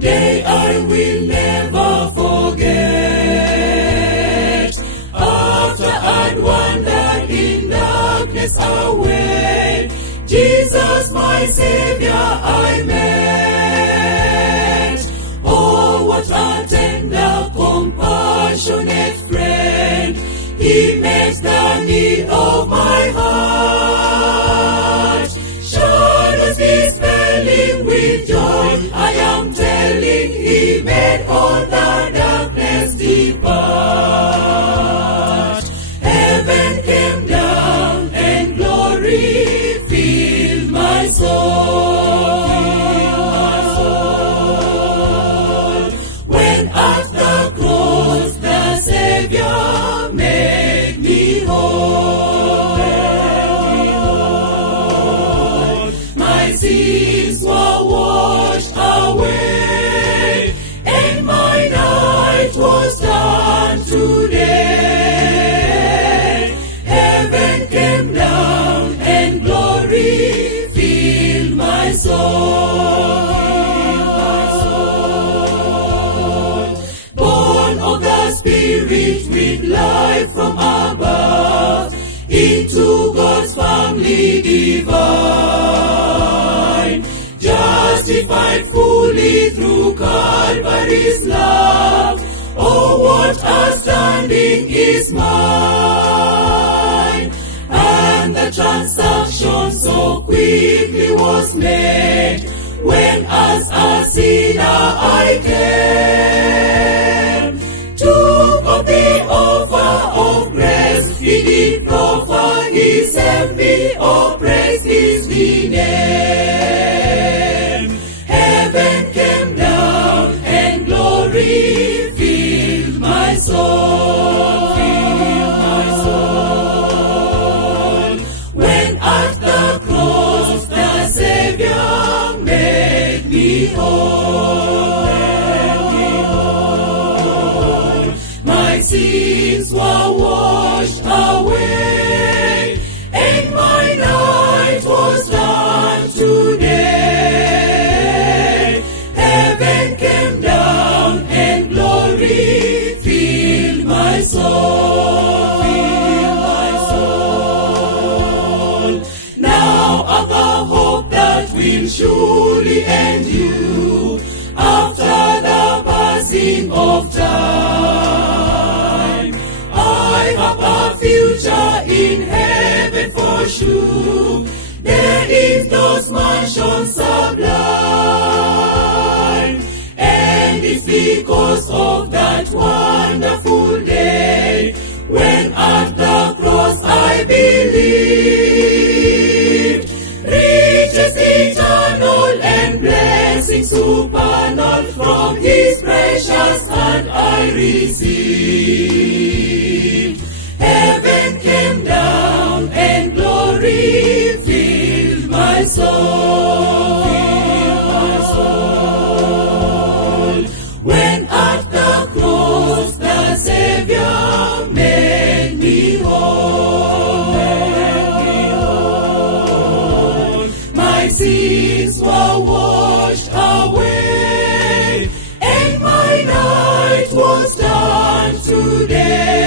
day I will never forget. After I'd wandered in darkness away, Jesus my Savior I met. Oh, what a tender, compassionate friend. He met the need of my heart. Shadows dispelling with joy, I am telling, He made all the darkness depart. Heaven came down and glory filled my soul. When at the cross the Savior made me whole. My sins were washed away, and my night was done today. Heaven came down and glory filled my soul. Born of the Spirit with life from above, into God's family divine, justified fully through Calvary's love. Oh, what a standing is mine! And the transaction so quickly was made, when as a sinner I came. Took up the offer of grace, He did proffer, He saved me, oh praise His name. Heaven came down and glory filled my soul. When at the cross the Savior made me whole. My sins were washed away, and my night was done today. Heaven came down and glory filled my soul. Now of the hope that will surely endure after the passing of time, I have a future in heaven for sure. There is those mansions sublime, and it's because of that wonderful day, when at the cross I believed. Riches eternal and blessings supernal, from His precious hand I received. Heaven came down and glory filled my soul. When at the cross the Savior made me whole. My sins were washed away, and my night was done today.